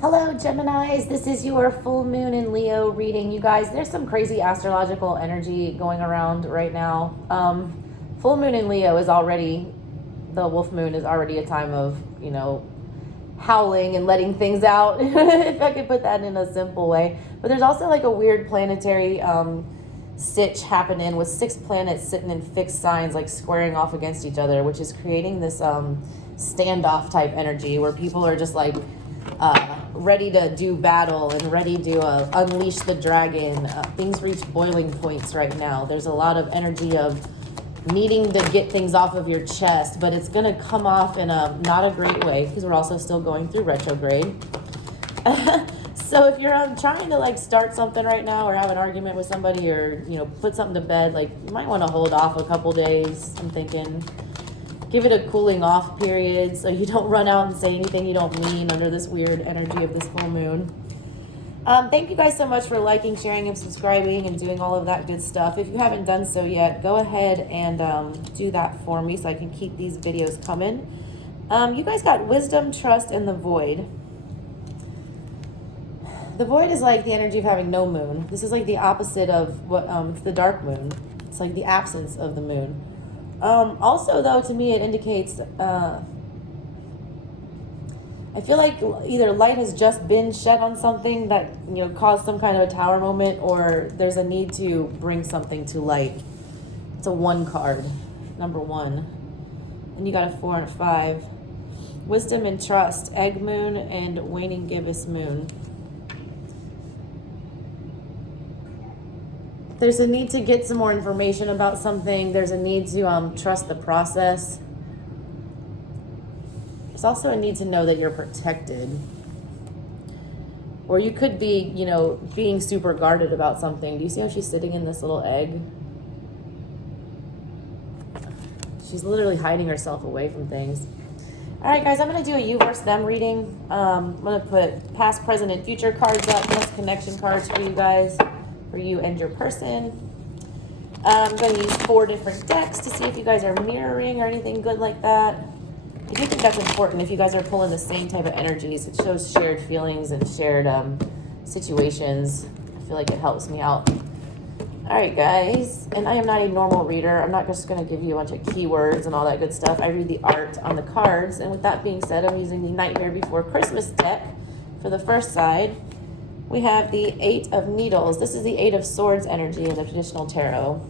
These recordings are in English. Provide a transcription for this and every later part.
Hello, Geminis. This is your full moon in Leo reading. You guys, there's some crazy astrological energy going around right now. Full moon in Leo is already, the wolf moon is already a time of, howling and letting things out, if I could put that in a simple way. But there's also like a weird planetary stitch happening with 6 planets sitting in fixed signs, like squaring off against each other, which is creating this standoff type energy where people are just like, ready to do battle and ready to unleash the dragon. Things reach boiling points right now. There's a lot of energy of needing to get things off of your chest, but it's going to come off in a not a great way because we're also still going through retrograde. So if you're trying to like start something right now or have an argument with somebody or put something to bed, like you might want to hold off a couple days. I'm thinking give it a cooling off period so you don't run out and say anything you don't mean under this weird energy of this full moon. Thank you guys so much for liking, sharing, and subscribing and doing all of that good stuff. If you haven't done so yet, go ahead and do that for me so I can keep these videos coming. You guys got wisdom, trust, and the void. The void is like the energy of having no moon. This is like the opposite of what the dark moon. It's like the absence of the moon. Also, though, to me, it indicates, I feel like either light has just been shed on something that, caused some kind of a tower moment, or there's a need to bring something to light. It's a 1 card, number 1. And you got a 4 and a 5. Wisdom and trust, egg moon and waning gibbous moon. There's a need to get some more information about something. There's a need to trust the process. There's also a need to know that you're protected. Or you could be, being super guarded about something. Do you see how she's sitting in this little egg? She's literally hiding herself away from things. All right, guys, I'm going to do a you versus them reading. I'm going to put past, present, and future cards up, plus connection cards for you guys. For you and your person. I'm going to use 4 different decks to see if you guys are mirroring or anything good like that. I do think that's important if you guys are pulling the same type of energies. It shows shared feelings and shared situations. I feel like it helps me out. All right, guys. And I am not a normal reader. I'm not just going to give you a bunch of keywords and all that good stuff. I read the art on the cards. And with that being said, I'm using the Nightmare Before Christmas deck for the first side. We have the 8 of Needles. This is the 8 of Swords energy in the traditional tarot.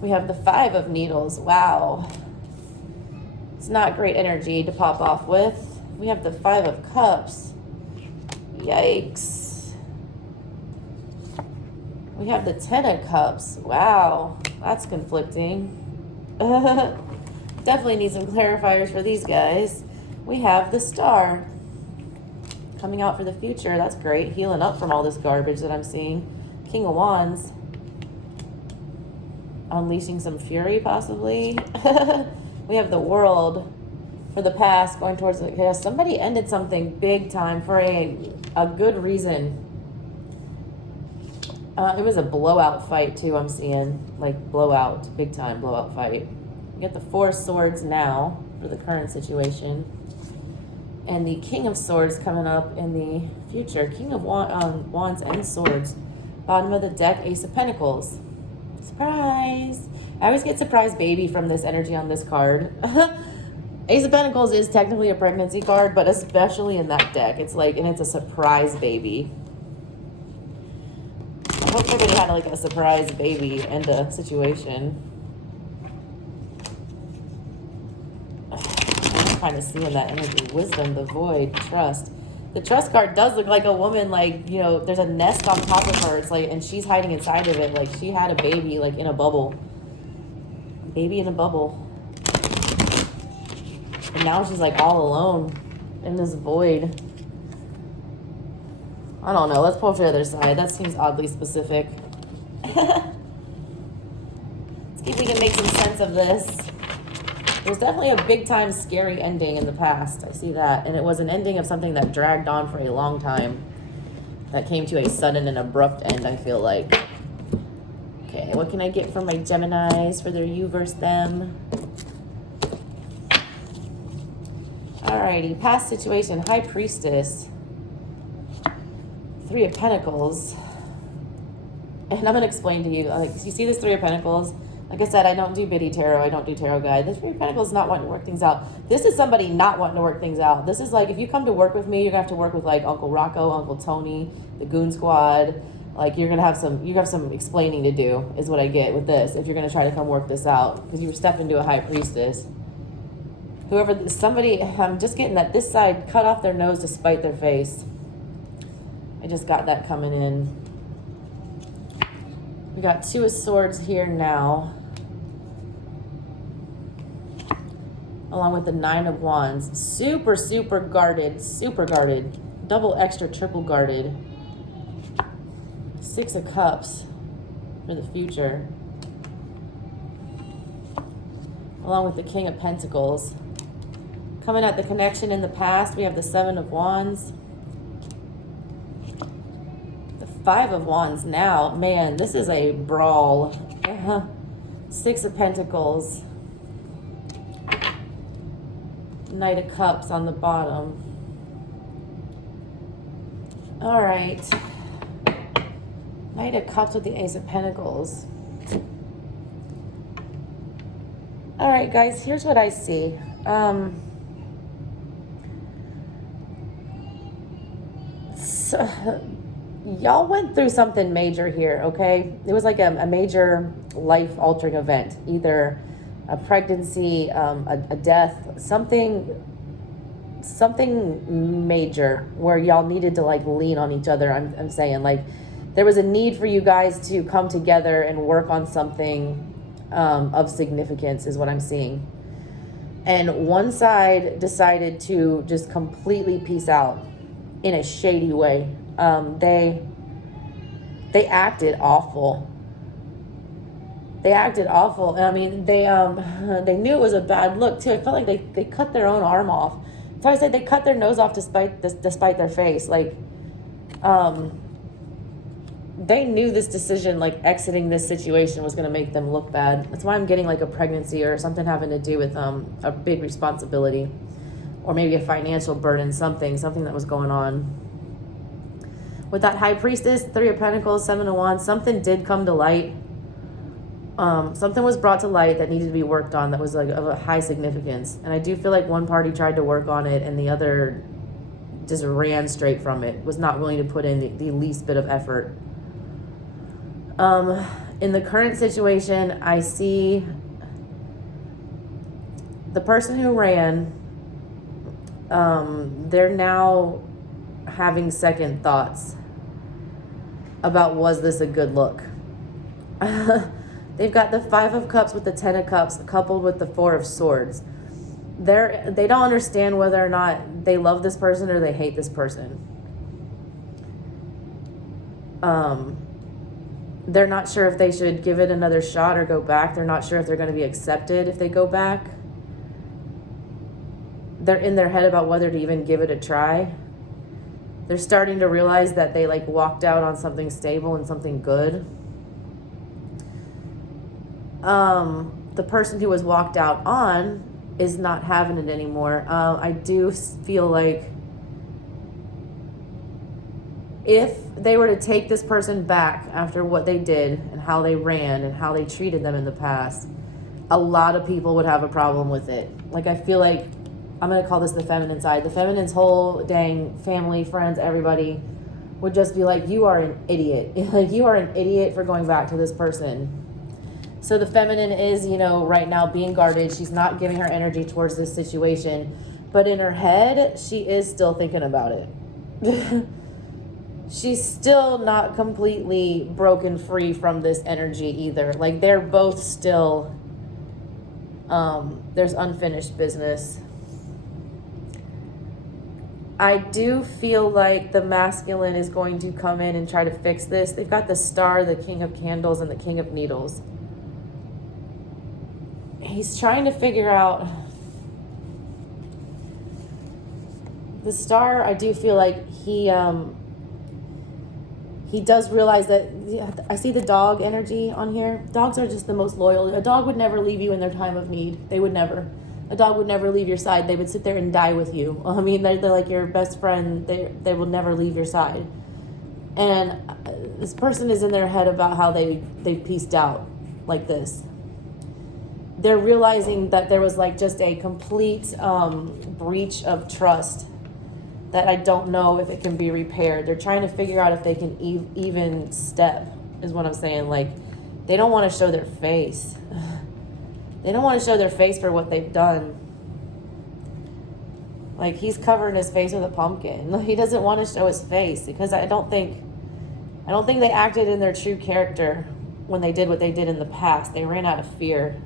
We have the 5 of Needles. Wow. It's not great energy to pop off with. We have the 5 of Cups. Yikes. We have the 10 of Cups. Wow. That's conflicting. Definitely need some clarifiers for these guys. We have the Star. Coming out for the future. That's great. Healing up from all this garbage that I'm seeing. King of Wands. Unleashing some fury, possibly. We have the World for the past, going towards the past. Somebody ended something big time for a good reason. It was a blowout fight, too, I'm seeing. Like, blowout. Big time blowout fight. We get the 4 Swords now for the current situation. And the King of Swords coming up in the future. King of Wands and Swords. Bottom of the deck, Ace of Pentacles. Surprise! I always get surprise baby from this energy on this card. Ace of Pentacles is technically a pregnancy card, but especially in that deck. It's like, and it's a surprise baby. I hope everybody had like a surprise baby and a situation. Kind of seeing that energy. Wisdom, the void, trust. The trust card does look like a woman, like, there's a nest on top of her. It's like, and she's hiding inside of it. Like she had a baby, like in a bubble. Baby in a bubble. And now she's like all alone in this void. I don't know. Let's pull for the other side. That seems oddly specific. Let's see if we can make some sense of this. There's definitely a big time scary ending in the past. I see that. And it was an ending of something that dragged on for a long time. That came to a sudden and abrupt end, I feel like. Okay, what can I get from my Geminis for their you versus them? All Alrighty, past situation, High Priestess, Three of Pentacles. And I'm going to explain to you, like, you see this Three of Pentacles? Like I said, I don't do Biddy Tarot. I don't do Tarot Guide. This Three of Pentacles is not wanting to work things out. This is somebody not wanting to work things out. This is like, if you come to work with me, you're going to have to work with like Uncle Rocco, Uncle Tony, the Goon Squad. Like you have some explaining to do is what I get with this. If you're going to try to come work this out, because you step into a High Priestess. I'm just getting that this side cut off their nose to spite their face. I just got that coming in. We got Two of Swords here now, along with the Nine of Wands. Super, super guarded, double extra, triple guarded. Six of Cups for the future, along with the King of Pentacles. Coming at the connection in the past, we have the Seven of Wands. Five of Wands now. Man, this is a brawl. Six of Pentacles. Knight of Cups on the bottom. All right. Knight of Cups with the Ace of Pentacles. All right, guys, here's what I see. Y'all went through something major here, okay? It was like a major life-altering event, either a pregnancy, a death, something major where y'all needed to like lean on each other. I'm saying, like, there was a need for you guys to come together and work on something of significance is what I'm seeing. And one side decided to just completely peace out in a shady way. They acted awful. They acted awful. And I mean, they knew it was a bad look too. I felt like they cut their own arm off. So I said they cut their nose off despite their face. Like, they knew this decision, like exiting this situation, was going to make them look bad. That's why I'm getting like a pregnancy or something having to do with a big responsibility, or maybe a financial burden, something that was going on. With that High Priestess, Three of Pentacles, Seven of Wands, something did come to light. Something was brought to light that needed to be worked on that was like of a high significance. And I do feel like one party tried to work on it and the other just ran straight from it, was not willing to put in the least bit of effort. In the current situation, I see the person who ran, they're now having second thoughts about, was this a good look? They've got the Five of Cups with the Ten of Cups coupled with the Four of Swords. They don't understand whether or not they love this person or they hate this person. They're not sure if they should give it another shot or go back. They're not sure if they're going to be accepted if they go back. They're in their head about whether to even give it a try. They're starting to realize that they like walked out on something stable and something good. The person who was walked out on is not having it anymore. I do feel like if they were to take this person back after what they did and how they ran and how they treated them in the past, a lot of people would have a problem with it. Like, I feel like, I'm going to call this the feminine side. The feminine's whole dang family, friends, everybody would just be like, you are an idiot. Like, you are an idiot for going back to this person. So the feminine is, right now being guarded. She's not giving her energy towards this situation. But in her head, she is still thinking about it. She's still not completely broken free from this energy either. Like, they're both still, there's unfinished business. I do feel like the masculine is going to come in and try to fix this. They've got the Star, the King of Candles, and the King of Needles. He's trying to figure out the Star. I do feel like he does realize that, I see the dog energy on here. Dogs are just the most loyal. A dog would never leave you in their time of need. They would never. A dog would never leave your side. They would sit there and die with you. I mean, they're like your best friend. They will never leave your side. And this person is in their head about how they pieced out like this. They're realizing that there was like just a complete breach of trust that I don't know if it can be repaired. They're trying to figure out if they can even step, is what I'm saying. Like, they don't want to show their face. They don't want to show their face for what they've done. Like, he's covering his face with a pumpkin. He doesn't want to show his face because I don't think they acted in their true character when they did what they did in the past. They ran out of fear.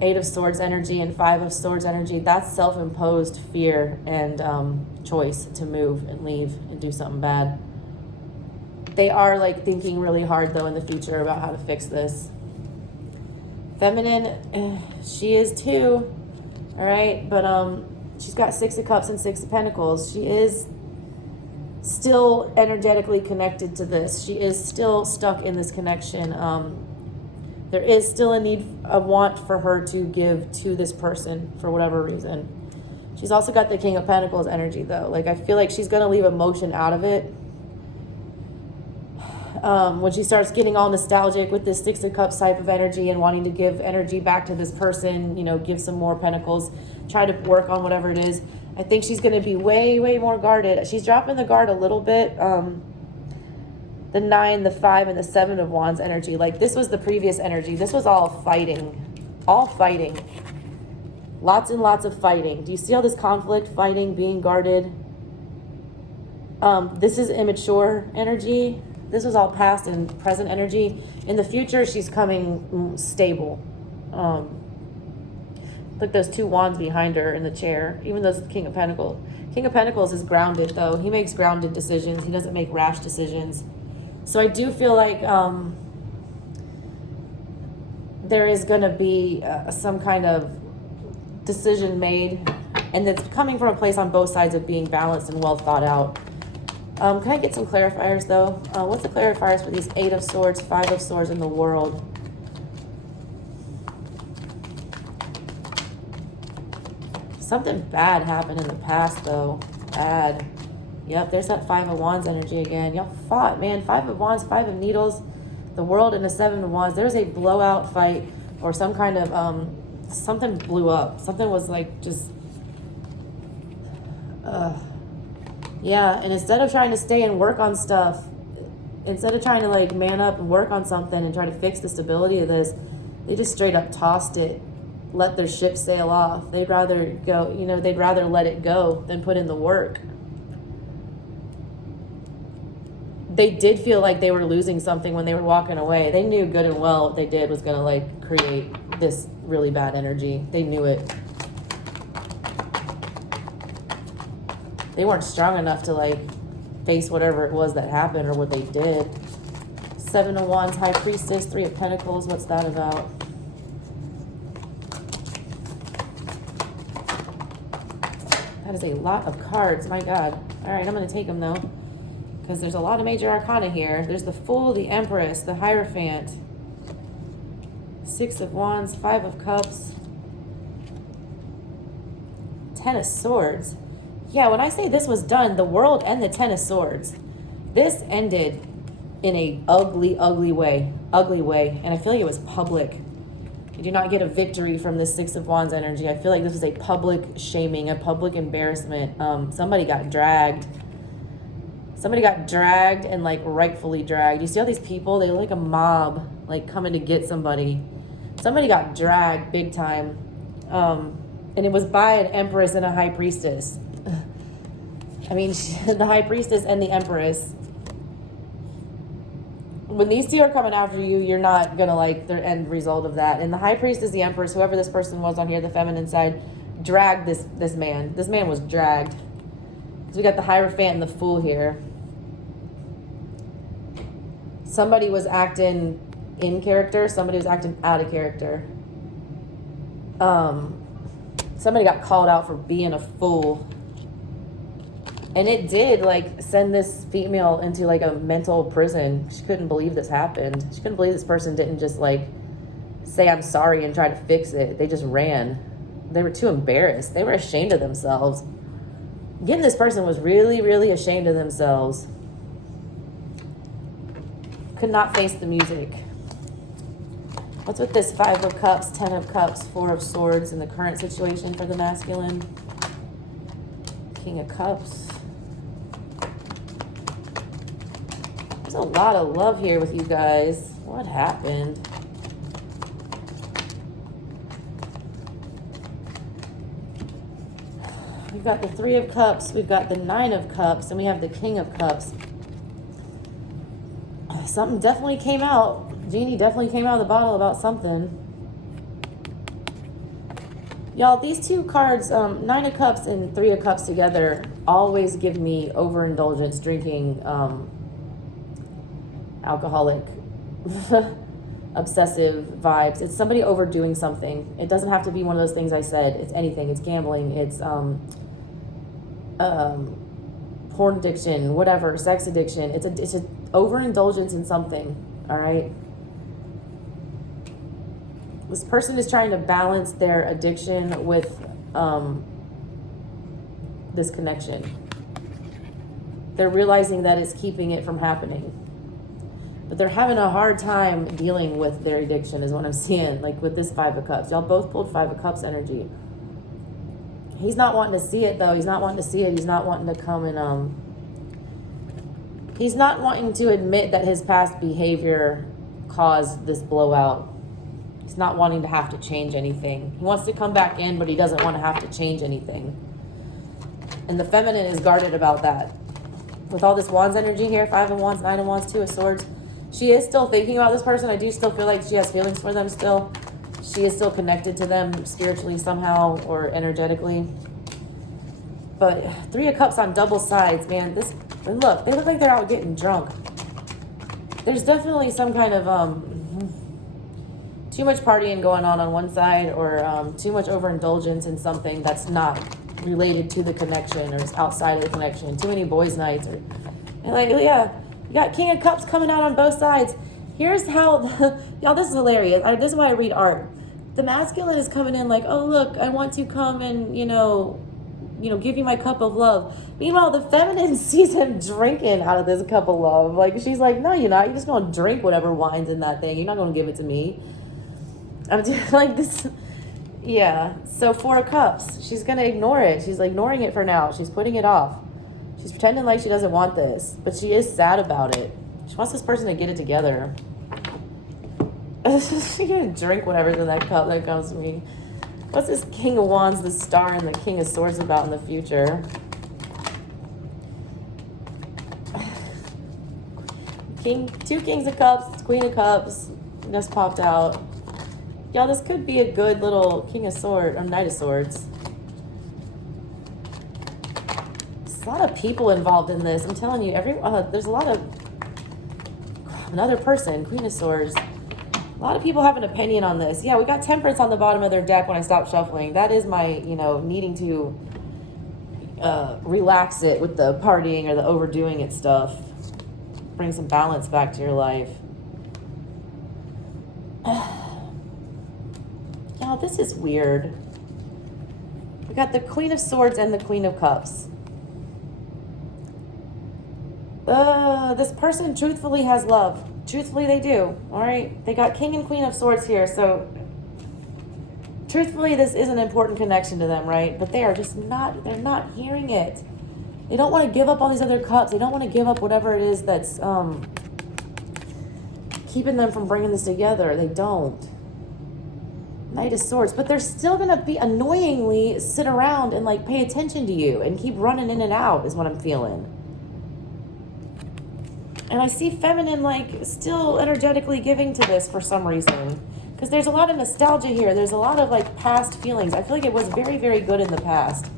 8 of Swords energy and 5 of Swords energy, that's self-imposed fear and choice to move and leave and do something bad. They are like thinking really hard though in the future about how to fix this. Feminine, she is too, all right, but she's got 6 of Cups and 6 of Pentacles. She is still energetically connected to this. She is still stuck in this connection. There is still a want for her to give to this person for whatever reason. She's also got the King of Pentacles energy though. Like, I feel like she's going to leave emotion out of it. When she starts getting all nostalgic with this 6 of Cups type of energy and wanting to give energy back to this person, you know, give some more pentacles, try to work on whatever it is. I think she's going to be way, way more guarded. She's dropping the guard a little bit. The 9, the 5, and the 7 of Wands energy. Like, this was the previous energy. This was all fighting. All fighting. Lots and lots of fighting. Do you see all this conflict, fighting, being guarded? This is immature energy. This was all past and present energy. In the future, she's coming stable. Look, those 2 wands behind her in the chair. Even though it's the King of Pentacles. King of Pentacles is grounded, though. He makes grounded decisions. He doesn't make rash decisions. So I do feel like there is going to be some kind of decision made, and it's coming from a place on both sides of being balanced and well thought out. Can I get some clarifiers, though? What's the clarifiers for these 8 of Swords, 5 of Swords in the world? Something bad happened in the past, though. Bad. Yep, there's that 5 of Wands energy again. Y'all fought, man. 5 of Wands, 5 of Needles, the world, and the 7 of Wands. There's a blowout fight or some kind of, something blew up. Something was like just, yeah, and instead of trying to stay and work on stuff, instead of trying to like man up and work on something and try to fix the stability of this, they just straight up tossed it, let their ship sail off. They'd rather go, you know, they'd rather let it go than put in the work. They did feel like they were losing something when they were walking away. They knew good and well what they did was going to like create this really bad energy. They knew it. They weren't strong enough to like face whatever it was that happened or what they did. 7 of Wands, High Priestess, 3 of Pentacles. What's that about? That is a lot of cards. My God. All right, I'm going to take them though, because there's a lot of major arcana here. There's the Fool, the Empress, the Hierophant, 6 of Wands, 5 of Cups, 10 of Swords. Yeah, when I say this was done, the world and the 10 of Swords, this ended in a ugly, ugly way. Ugly way. And I feel like it was public. You do not get a victory from this 6 of Wands energy. I feel like this was a public shaming, a public embarrassment. Somebody got dragged. Somebody got dragged and like rightfully dragged. You see all these people? They look like a mob, like coming to get somebody. Somebody got dragged big time. And it was by an Empress and a High Priestess. I mean, the High Priestess and the Empress. When these two are coming after you, you're not going to like the end result of that. And the High Priestess, the Empress, whoever this person was on here, the feminine side, dragged this man. This man was dragged. Because we got the Hierophant and the Fool here. Somebody was acting in character. Somebody was acting out of character. Somebody got called out for being a fool. And it did, like, send this female into, like, a mental prison. She couldn't believe this happened. She couldn't believe this person didn't just, like, say I'm sorry and try to fix it. They just ran. They were too embarrassed. They were ashamed of themselves. Again, this person was really, really ashamed of themselves. Could not face the music. What's with this 5 of Cups, 10 of Cups, 4 of Swords in the current situation for the masculine? King of Cups. There's a lot of love here with you guys. What happened? We've got the 3 of Cups, we've got the 9 of Cups, and we have the King of Cups. Something definitely came out. Genie definitely came out of the bottle about something. Y'all, these two cards, 9 of Cups and 3 of Cups together, always give me overindulgence, drinking, alcoholic, obsessive vibes. It's somebody overdoing something. It doesn't have to be one of those things I said. It's anything. It's gambling. It's porn addiction, whatever, sex addiction. It's a overindulgence in something. All right. This person is trying to balance their addiction with this connection. They're realizing that it's keeping it from happening. But they're having a hard time dealing with their addiction is what I'm seeing. Like with this 5 of Cups. Y'all both pulled 5 of Cups energy. He's not wanting to see it though. He's not wanting to see it. He's not wanting to come and he's not wanting to admit that his past behavior caused this blowout. He's not wanting to have to change anything. He wants to come back in, but he doesn't want to have to change anything. And the feminine is guarded about that. With all this Wands energy here, 5 of Wands, 9 of Wands, 2 of Swords, she is still thinking about this person. I do still feel like she has feelings for them still. She is still connected to them spiritually somehow or energetically. But 3 of Cups on double sides, man. And look, they look like they're out getting drunk. There's definitely some kind of too much partying going on one side, or too much overindulgence in something that's not related to the connection or is outside of the connection. Too many boys' nights, and like, yeah, you got King of Cups coming out on both sides. Here's how, y'all, this is hilarious. This is why I read art. The masculine is coming in like, oh look, I want to come and you know, give you my cup of love. Meanwhile, the feminine sees him drinking out of this cup of love. Like, she's like, no, you're not. You're just going to drink whatever wine's in that thing. You're not going to give it to me. I'm just like this. Yeah. So 4 of Cups. She's going to ignore it. She's ignoring it for now. She's putting it off. She's pretending like she doesn't want this. But she is sad about it. She wants this person to get it together. She's going to drink whatever's in that cup that comes to me. What's this King of Wands, the Star, and the King of Swords about in the future? Two Kings of Cups, Queen of Cups just popped out. Y'all, this could be a good little King of Swords, or Knight of Swords. There's a lot of people involved in this. I'm telling you, there's a lot of... Another person, Queen of Swords. A lot of people have an opinion on this. Yeah, we got Temperance on the bottom of their deck when I stopped shuffling. That is my, needing to relax it with the partying or the overdoing it stuff. Bring some balance back to your life. Y'all, this is weird. We got the Queen of Swords and the Queen of Cups. This person truthfully has love. Truthfully, they do. All right. They got King and Queen of Swords here. So truthfully, this is an important connection to them, right? But they are just they're not hearing it. They don't want to give up all these other cups. They don't want to give up whatever it is that's keeping them from bringing this together. They don't. Knight of Swords. But they're still going to be annoyingly sit around and like pay attention to you and keep running in and out is what I'm feeling. And I see feminine like still energetically giving to this for some reason. Because there's a lot of nostalgia here. There's a lot of like past feelings. I feel like it was very, very good in the past.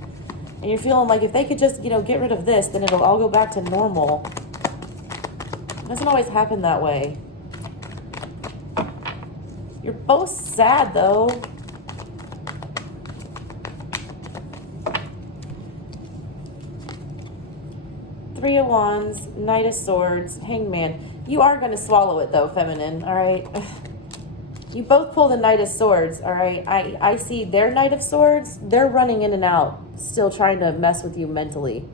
And you're feeling like if they could just, get rid of this, then it'll all go back to normal. It doesn't always happen that way. You're both sad though. Three of Wands, Knight of Swords, Hangman. You are going to swallow it though, feminine, all right? You both pull the Knight of Swords, all right? I see their Knight of Swords. They're running in and out, still trying to mess with you mentally.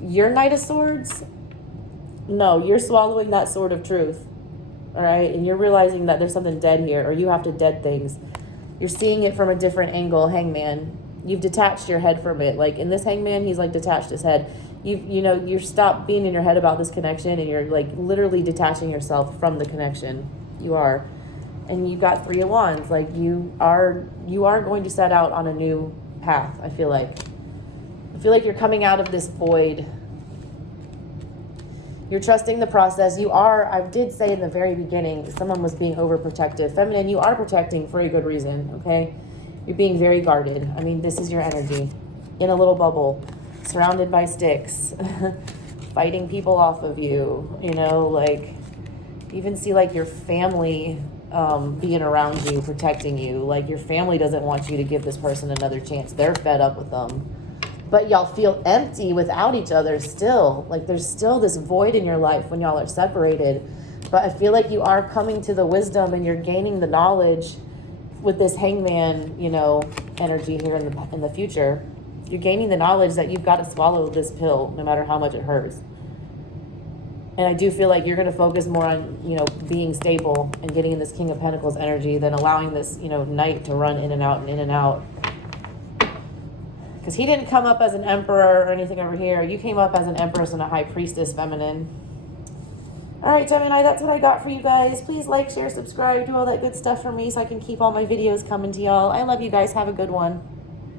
Your Knight of Swords, no, you're swallowing that sword of truth, all right? And you're realizing that there's something dead here, or you have to dead things. You're seeing it from a different angle, Hangman. You've detached your head from it. Like in this Hangman, he's like detached his head. You're stopped being in your head about this connection, and you're like literally detaching yourself from the connection. You are. And you got 3 of Wands. Like you are going to set out on a new path. I feel like you're coming out of this void. You're trusting the process. I did say in the very beginning, someone was being overprotective. Feminine, you are protecting for a good reason, okay? You're being very guarded. I mean, this is your energy. In a little bubble, surrounded by sticks, fighting people off of you, like, even see like your family being around you, protecting you. Like your family doesn't want you to give this person another chance. They're fed up with them. But y'all feel empty without each other still. Like there's still this void in your life when y'all are separated. But I feel like you are coming to the wisdom and you're gaining the knowledge with this Hangman, energy here in the future. You're gaining the knowledge that you've got to swallow this pill no matter how much it hurts. And I do feel like you're going to focus more on, being stable and getting in this King of Pentacles energy than allowing this, Knight to run in and out and in and out. Because he didn't come up as an emperor or anything over here. You came up as an empress and a high priestess, feminine. All right, Gemini, that's what I got for you guys. Please like, share, subscribe, do all that good stuff for me so I can keep all my videos coming to y'all. I love you guys. Have a good one.